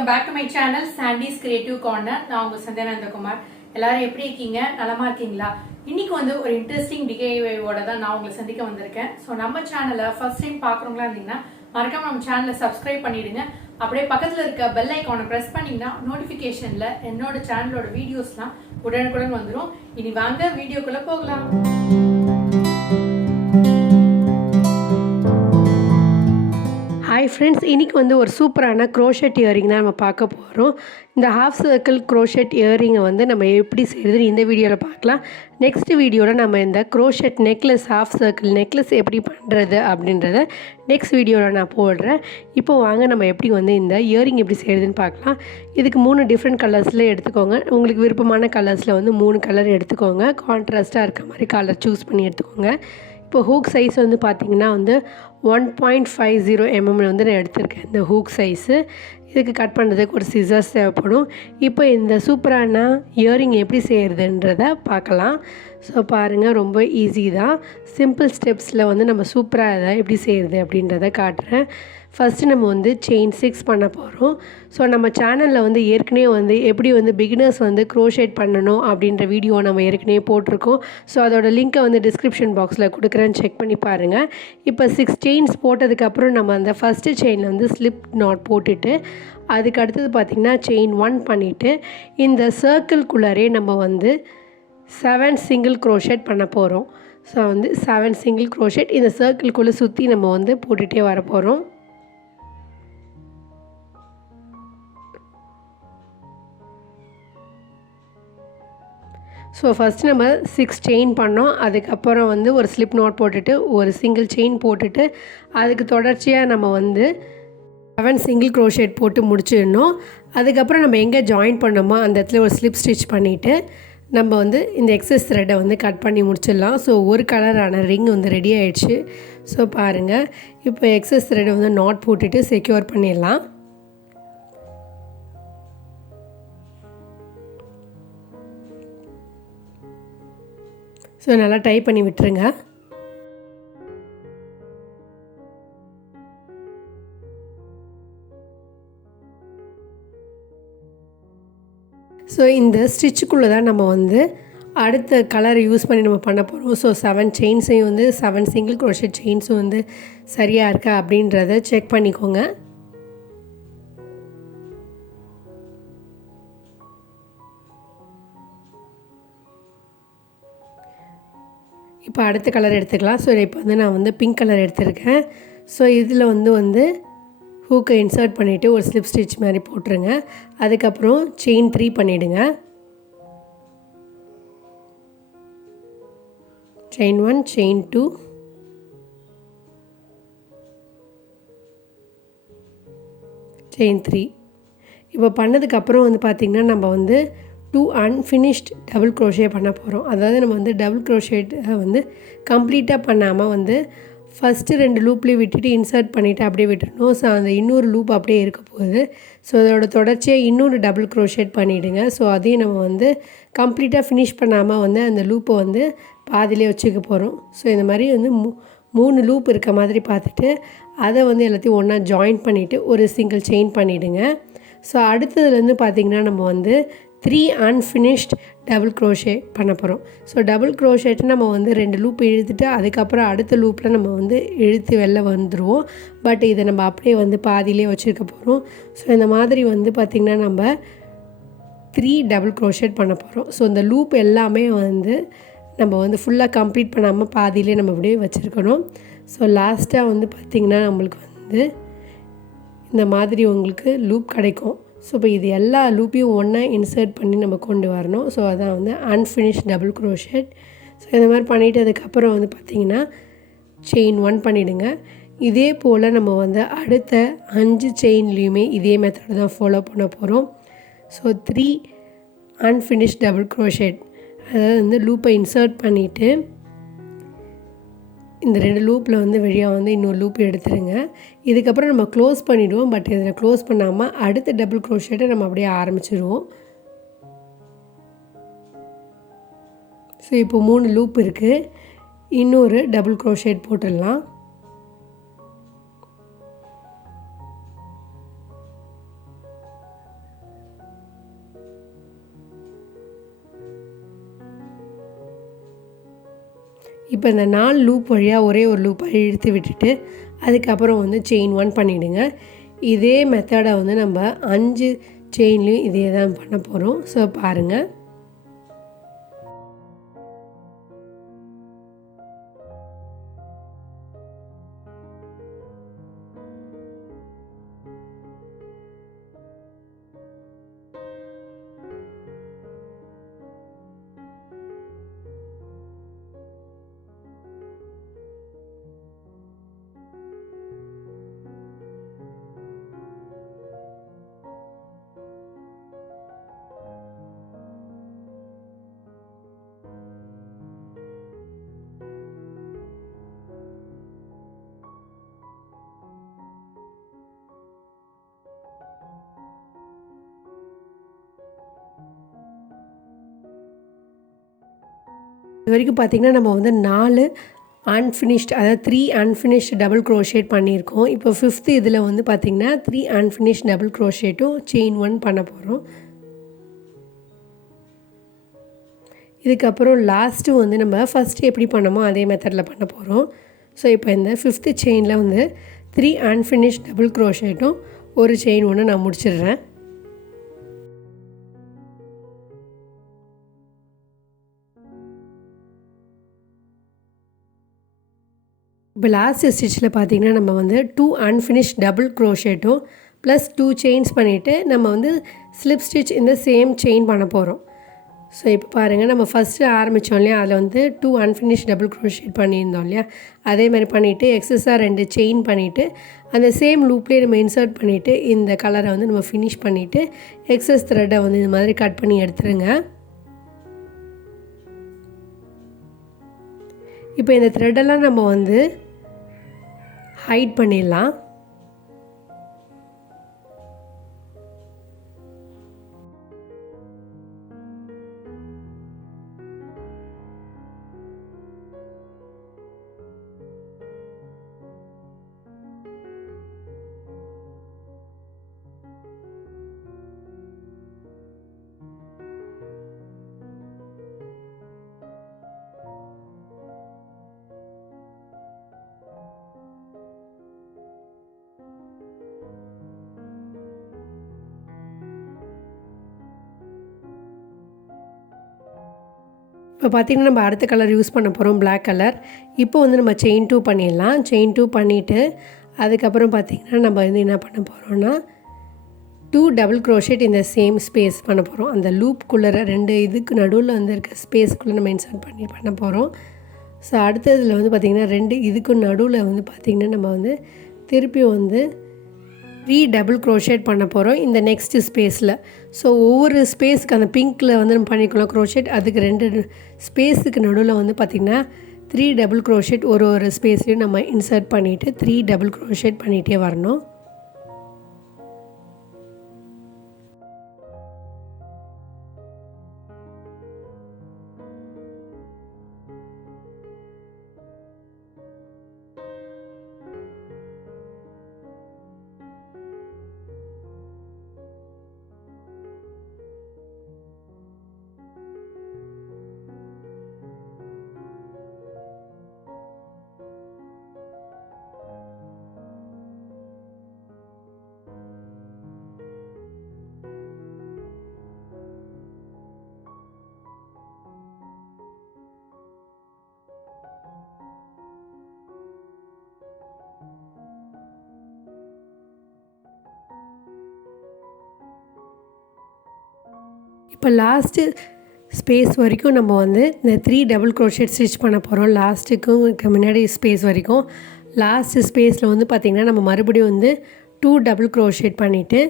Welcome back to my channel Sandy's creative corner. நான் உங்க சந்தியானந்தகுமார். எல்லாரும் எப்படி இருக்கீங்க? நலமா இருக்கீங்களா? இன்னைக்கு ஒரு இன்ட்ரெஸ்டிங் டிகேவோட தான் நான் உங்களை சந்திக்க வந்திருக்கேன். ஸோ நம்ம சேனலை ஃபர்ஸ்ட் டைம் பார்க்குறவங்களா இருந்தீங்கன்னா மறக்காம நம்ம சேனலை சப்ஸ்கிரைப் பண்ணிடுங்க. அப்படியே பக்கத்தில் இருக்க பெல் ஐக்கானை ப்ரெஸ் பண்ணிங்கன்னா நோட்டிஃபிகேஷனில் என்னோட சேனலோட வீடியோஸ்லாம் உடனுக்குடன் வந்துடும். இனி வாங்க வீடியோக்குள்ளே போகலாம். ஹாய் ஃப்ரெண்ட்ஸ், இன்றைக்கி ஒரு சூப்பரான க்ரோஷெட் இயரிங் தான் நம்ம பார்க்க போகிறோம். இந்த ஹாஃப் சர்க்கிள் க்ரோஷெட் இயரிங்கை நம்ம எப்படி செய்கிறதுன்னு இந்த வீடியோவில் பார்க்கலாம். நெக்ஸ்ட் வீடியோவில் நம்ம இந்த crochet necklace, half circle necklace எப்படி பண்ணுறது அப்படின்றத நெக்ஸ்ட் வீடியோவில் நான் போடுறேன். இப்போ வாங்க நம்ம எப்படி இந்த இயரிங் எப்படி செய்கிறதுன்னு பார்க்கலாம். இதுக்கு 3 டிஃப்ரெண்ட் கலர்ஸில் எடுத்துக்கோங்க. உங்களுக்கு விருப்பமான கலர்ஸில் 3 கலர் எடுத்துக்கோங்க. கான்ட்ராஸ்ட்டாக இருக்க மாதிரி கலர் சூஸ் பண்ணி எடுத்துக்கோங்க. இப்போ ஹூக் சைஸ் பார்த்திங்கன்னா 1.50 mm நான் எடுத்திருக்கேன். இந்த ஹூக் சைஸு இதுக்கு கட் பண்ணுறதுக்கு ஒரு சிசர்ஸ் தேவைப்படும். இப்போ இந்த சூப்பரான இயரிங் எப்படி செய்கிறதுன்றதை பார்க்கலாம். ஸோ பாருங்கள், ரொம்ப ஈஸி தான். சிம்பிள் ஸ்டெப்ஸில் நம்ம சூப்பராக இதை எப்படி செய்கிறது அப்படின்றத காட்டுறேன். ஃபஸ்ட்டு நம்ம செயின் 6 பண்ண போகிறோம். ஸோ நம்ம சேனலில் ஏற்கனவே எப்படி பிகினர்ஸ் க்ரோஷேட் பண்ணணும் அப்படின்ற வீடியோ நம்ம ஏற்கனவே போட்டிருக்கோம். ஸோ அதோட லிங்க்கை டிஸ்கிரிப்ஷன் பாக்ஸில் கொடுக்குறேன்னு செக் பண்ணி பாருங்கள். இப்போ 6 செயின்ஸ் போட்டதுக்கப்புறம் நம்ம அந்த ஃபஸ்ட்டு செயினில் ஸ்லிப் நாட் போட்டுட்டு அதுக்கு அடுத்தது பார்த்திங்கன்னா செயின் 1 பண்ணிவிட்டு இந்த சர்க்கிள்குள்ளாரே நம்ம 7 சிங்கிள் க்ரோஷேட் பண்ண போகிறோம். ஸோ 7 சிங்கிள் க்ரோஷேட் இந்த சர்க்கிள்குள்ளே சுற்றி நம்ம போட்டுகிட்டே வர போகிறோம். ஸோ ஃபஸ்ட்டு நம்ம 6 செயின் பண்ணோம். அதுக்கப்புறம் ஒரு ஸ்லிப் நாட் போட்டுட்டு ஒரு சிங்கிள் செயின் போட்டுட்டு அதுக்கு தொடர்ச்சியாக நம்ம 7 சிங்கிள் க்ரோஷேட் போட்டு முடிச்சிடணும். அதுக்கப்புறம் நம்ம எங்கே ஜாயின் பண்ணோமோ அந்த இடத்துல ஒரு ஸ்லிப் ஸ்டிச் பண்ணிவிட்டு நம்ம இந்த எக்ஸஸ் த்ரெட்டை கட் பண்ணி முடிச்சிடலாம். ஸோ ஒரு கலரான ரிங் ரெடி ஆகிடுச்சு. ஸோ பாருங்கள், இப்போ எக்ஸஸ் த்ரெட்டை நாட் போட்டுட்டு செக்யூர் பண்ணிடலாம். ஸோ நல்லா டைப் பண்ணி விட்டுருங்க. ஸோ இந்த ஸ்டிச்சுக்குள்ளே தான் நம்ம அடுத்த கலரை யூஸ் பண்ணி நம்ம பண்ண போகிறோம். ஸோ 7 செயின்ஸையும் 7 சிங்கிள் க்ரோஷேட் செயின்ஸும் சரியாக இருக்கா அப்படின்றத செக் பண்ணிக்கோங்க. இப்போ அடுத்த கலர் எடுத்துக்கலாம். ஸோ இப்போ நான் பிங்க் கலர் எடுத்திருக்கேன். ஸோ இதில் ஹூக்கை இன்சர்ட் பண்ணிவிட்டு ஒரு ஸ்லிப் ஸ்டிச் மாதிரி போட்டுருங்க. அதுக்கப்புறம் செயின் 3 பண்ணிவிடுங்க. Chain 1, chain 2, chain 3. இப்போ பண்ணதுக்கப்புறம் பார்த்திங்கன்னா நம்ம 2 அன்ஃபினிஷ்ட் டபுள் க்ரோஷே பண்ண போகிறோம். அதாவது நம்ம டபுள் க்ரோஷேட்டை கம்ப்ளீட்டாக பண்ணாமல் ஃபஸ்ட்டு 2 லூப்லேயும் விட்டுட்டு இன்சர்ட் பண்ணிவிட்டு அப்படியே விட்டுடணும். ஸோ அந்த இன்னொரு லூப் அப்படியே இருக்க போகுது. ஸோ அதோட தொடர்ச்சியாக இன்னொரு டபுள் க்ரோஷேட் பண்ணிவிடுங்க. ஸோ அதையும் நம்ம கம்ப்ளீட்டாக ஃபினிஷ் பண்ணாமல் அந்த லூப்பை பாதியிலே வச்சுக்க போகிறோம். ஸோ இந்த மாதிரி 3 லூப் இருக்க மாதிரி பார்த்துட்டு அதை எல்லாத்தையும் ஒன்றா ஜாயின் பண்ணிவிட்டு ஒரு சிங்கிள் செயின் பண்ணிவிடுங்க. ஸோ அடுத்ததுலேருந்து பார்த்திங்கன்னா நம்ம 3 அன்ஃபினிஷ்ட் டபுள் க்ரோஷே பண்ண போகிறோம். ஸோ டபுள் க்ரோஷேட்டு நம்ம 2 லூப் இழுத்துட்டு அதுக்கப்புறம் அடுத்த லூப்பில் நம்ம இழுத்து வெளில வந்துடுவோம். பட் இதை நம்ம அப்படியே பாதியிலே வச்சுருக்க போகிறோம். ஸோ இந்த மாதிரி பார்த்திங்கன்னா நம்ம 3 டபுள் க்ரோஷேட் பண்ண போகிறோம். ஸோ இந்த லூப் எல்லாமே நம்ம ஃபுல்லாக கம்ப்ளீட் பண்ணாமல் பாதியிலே நம்ம அப்படியே வச்சுருக்கணும். ஸோ லாஸ்ட்டாக பார்த்திங்கன்னா நம்மளுக்கு இந்த மாதிரி உங்களுக்கு லூப் கிடைக்கும். ஸோ இப்போ இது எல்லா லூப்பையும் ஒன்றா இன்சர்ட் பண்ணி நம்ம கொண்டு வரணும். ஸோ அதான் அன்ஃபினிஷ் டபுள் க்ரோஷேட். ஸோ இந்த மாதிரி பண்ணிவிட்டு அதுக்கப்புறம் பார்த்திங்கன்னா செயின் 1 பண்ணிவிடுங்க. இதே போல் நம்ம அடுத்த 5 செயின்லேயுமே இதே மெத்தட் தான் ஃபாலோ பண்ண போகிறோம். ஸோ 3 அன்ஃபினிஷ் டபுள் க்ரோஷேட், அதாவது லூப்பை இன்சர்ட் பண்ணிவிட்டு இந்த 2 லூப்பில் வழியாக இன்னொரு லூப் எடுத்துருங்க. இதுக்கப்புறம் நம்ம க்ளோஸ் பண்ணிவிடுவோம். பட் இதில் க்ளோஸ் பண்ணாமல் அடுத்த டபுள் க்ரோஷேட்டை நம்ம அப்படியே ஆரம்பிச்சிடுவோம். ஸோ இப்போ 3 லூப் இருக்குது. இன்னொரு டபுள் க்ரோஷேட் போட்டுடலாம். இப்போ இந்த 4 லூப் வழியாக ஒரே ஒரு லூப்பாக இழுத்து விட்டுட்டு அதுக்கப்புறம் வந்து செயின் 1 பண்ணிவிடுங்க. இதே மெத்தடை வந்து நம்ம 5 செயின்லேயும் இதே தான் பண்ண போகிறோம். ஸோ பாருங்கள். இது வரைக்கும் பார்த்திங்கன்னா நம்ம வந்து 4 அன்ஃபினிஷ்ட், அதாவது 3 அன்ஃபினிஷ்ட் டபுள் க்ரோஷேட் பண்ணியிருக்கோம். இப்போ 5th இதில் வந்து பார்த்திங்கன்னா 3 அன்ஃபினிஷ்ட் டபுள் க்ரோஷேட்டும் செயின் 1 பண்ண போகிறோம். இதுக்கப்புறம் லாஸ்ட்டு வந்து நம்ம ஃபஸ்ட்டு எப்படி பண்ணமோ அதே மெத்தடில் பண்ண போகிறோம். ஸோ இப்போ இந்த 5th செயினில் வந்து 3 அன்ஃபினிஷ்ட் டபுள் க்ரோஷேட்டும் ஒரு செயின் 1 நான் முடிச்சிடுறேன். இப்போ லாஸ்ட் ஸ்டிச்சில் பார்த்திங்கன்னா நம்ம வந்து 2 அன்ஃபினிஷ்ட் டபுள் க்ரோஷேட்டும் ப்ளஸ் 2 செயின்ஸ் பண்ணிவிட்டு நம்ம வந்து ஸ்லிப் ஸ்டிச் இந்த சேம் செயின் பண்ண போகிறோம். ஸோ இப்போ பாருங்கள், நம்ம ஃபஸ்ட்டு ஆரம்பித்தோம் இல்லையா, அதில் வந்து 2 அன்ஃபினிஷ்ட் டபுள் க்ரோஷேட் பண்ணியிருந்தோம் இல்லையா, அதே மாதிரி பண்ணிவிட்டு எக்ஸஸாக 2 செயின் பண்ணிவிட்டு அந்த சேம் லூப்லேயே நம்ம இன்சர்ட் பண்ணிவிட்டு இந்த கலரை வந்து நம்ம ஃபினிஷ் பண்ணிவிட்டு எக்ஸஸ் த்ரெட்டை வந்து இந்த மாதிரி கட் பண்ணி எடுத்துருங்க. இப்போ இந்த த்ரெட்டெல்லாம் நம்ம வந்து ஹைட் பண்ணிடலாம். இப்போ பார்த்திங்கன்னா நம்ம அடுத்த கலர் யூஸ் பண்ண போகிறோம், பிளாக் கலர். இப்போ வந்து நம்ம செயின் 2 பண்ணிடலாம். செயின் 2 பண்ணிவிட்டு அதுக்கப்புறம் பார்த்திங்கன்னா நம்ம வந்து என்ன பண்ண போகிறோன்னா 2 டபுள் க்ரோஷேட் இந்த சேம் ஸ்பேஸ் பண்ண போகிறோம். அந்த லூப்புக்குள்ளே 2 இதுக்கு நடுவில் வந்து இருக்க ஸ்பேஸ்க்குள்ளே நம்ம இன்சர்ட் பண்ண போகிறோம். ஸோ அடுத்ததில் வந்து பார்த்திங்கன்னா 2 இதுக்கு நடுவில் வந்து பார்த்திங்கன்னா நம்ம வந்து திருப்பியும் வந்து 3 டபுள் க்ரோஷேட் பண்ண போகிறோம் இந்த நெக்ஸ்ட்டு ஸ்பேஸில். ஸோ ஒவ்வொரு ஸ்பேஸுக்கு அந்த பிங்க்கில் வந்து நம்ம பண்ணிக்கலாம் க்ரோஷேட், அதுக்கு 2 ஸ்பேஸுக்கு நடுவில் வந்து பார்த்திங்கன்னா 3 டபுள் க்ரோஷேட் ஒரு ஸ்பேஸ்லையும் நம்ம இன்சர்ட் பண்ணிவிட்டு 3 டபுள் க்ரோஷேட் பண்ணிகிட்டே வரணும். இப்போ லாஸ்ட்டு ஸ்பேஸ் வரைக்கும் நம்ம வந்து இந்த 3 டபுள் க்ரோஷேட் ஸ்டிச் பண்ண போகிறோம். லாஸ்ட்டுக்கும் முன்னாடி ஸ்பேஸ் வரைக்கும். லாஸ்ட்டு ஸ்பேஸில் வந்து பார்த்திங்கன்னா நம்ம மறுபடியும் வந்து 2 டபுள் க்ரோஷேட் பண்ணிவிட்டு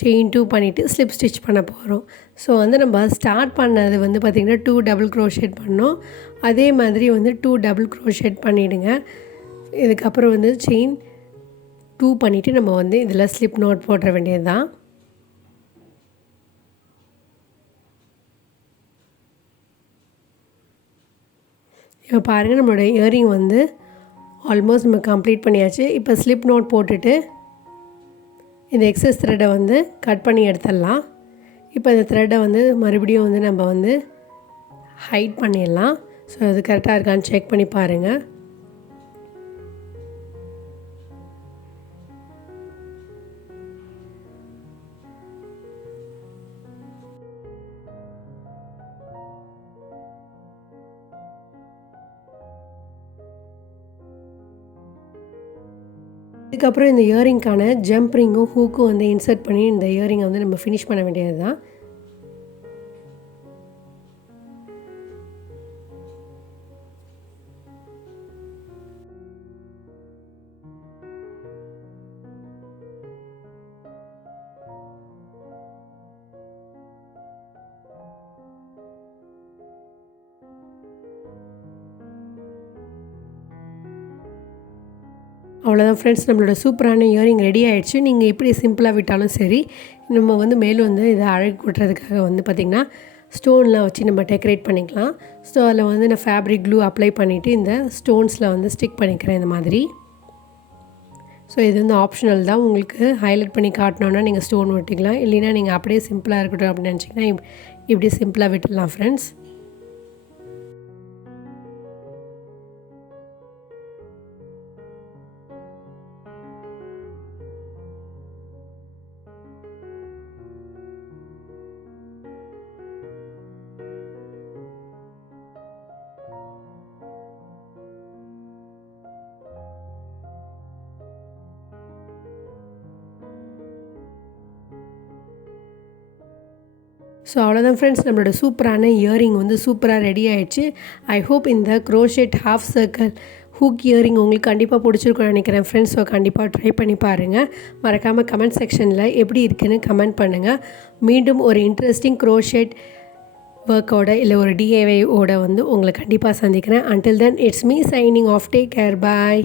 செயின் 2 பண்ணிவிட்டு ஸ்லிப் ஸ்டிச் பண்ண போகிறோம். ஸோ வந்து நம்ம ஸ்டார்ட் பண்ணது வந்து பார்த்திங்கன்னா 2 டபுள் க்ரோஷேட் பண்ணோம். அதே மாதிரி வந்து 2 டபுள் க்ரோஷேட் பண்ணிவிடுங்க. இதுக்கப்புறம் வந்து செயின் 2 பண்ணிவிட்டு நம்ம வந்து இதில் ஸ்லிப் நோட் போட்டுற வேண்டியது தான். இப்போ பாருங்கள், நம்மளோட இயரிங் வந்து ஆல்மோஸ்ட் நம்ம கம்ப்ளீட் பண்ணியாச்சு. இப்போ ஸ்லிப் நோட் போட்டுட்டு இந்த எக்ஸஸ் த்ரெட்டை வந்து கட் பண்ணி எடுத்துடலாம். இப்போ இந்த த்ரெட்டை வந்து மறுபடியும் வந்து நம்ம வந்து ஹைட் பண்ணிடலாம். ஸோ அது கரெக்டாக இருக்கான்னு செக் பண்ணி பாருங்கள். இதுக்கப்புறம் இந்த இயரிங்க்கான ஜம்ப் ரிங்கும் ஹூக்கும் வந்து இன்சர்ட் பண்ணி இந்த இயரிங்கை வந்து நம்ம ஃபினிஷ் பண்ண வேண்டியது தான். அவ்வளோதான் ஃப்ரெண்ட்ஸ், நம்மளோட சூப்பரான இயரிங் ரெடி ஆகிடுச்சு. நீங்கள் இப்படி சிம்பிளாக விட்டாலும் சரி, நம்ம வந்து மேலும் வந்து இதை அழகு கூட்டுறதுக்காக வந்து பார்த்திங்கன்னா ஸ்டோன்லாம் வச்சு நம்ம டெக்கரேட் பண்ணிக்கலாம். ஸோ அதில் வந்து நான் ஃபேப்ரிக் க்ளூ அப்ளை பண்ணிவிட்டு இந்த ஸ்டோன்ஸில் வந்து ஸ்டிக் பண்ணிக்கிறேன் இந்த மாதிரி. ஸோ இது வந்து ஆப்ஷனல் தான். உங்களுக்கு ஹைலைட் பண்ணி காட்டணுன்னா நீங்கள் ஸ்டோன் ஒட்டிக்கலாம், இல்லைன்னா நீங்கள் அப்படியே சிம்பிளாக இருக்கட்டும் அப்படின்னு நினச்சிங்கன்னா இப்படி சிம்பிளாக விட்டுடலாம் ஃப்ரெண்ட்ஸ். ஸோ அவ்வளோதான் ஃப்ரெண்ட்ஸ், நம்மளோட சூப்பரான இயரிங் வந்து சூப்பராக ரெடி ஆகிடுச்சு. ஐ ஹோப் இந்த crochet half circle hook earring உங்களுக்கு கண்டிப்பாக பிடிச்சிருக்கும்னு நினைக்கிறேன் ஃப்ரெண்ட்ஸ். ஸோ கண்டிப்பாக ட்ரை பண்ணி பாருங்கள். மறக்காமல் கமெண்ட் செக்ஷனில் எப்படி இருக்குன்னு கமெண்ட் பண்ணுங்கள். மீண்டும் ஒரு இன்ட்ரெஸ்டிங் க்ரோஷெட் ஒர்க்கோட இல்லை ஒரு டிஐஒட வந்து உங்களை கண்டிப்பாக சந்திக்கிறேன். Until then it's me signing off. Take care. Bye.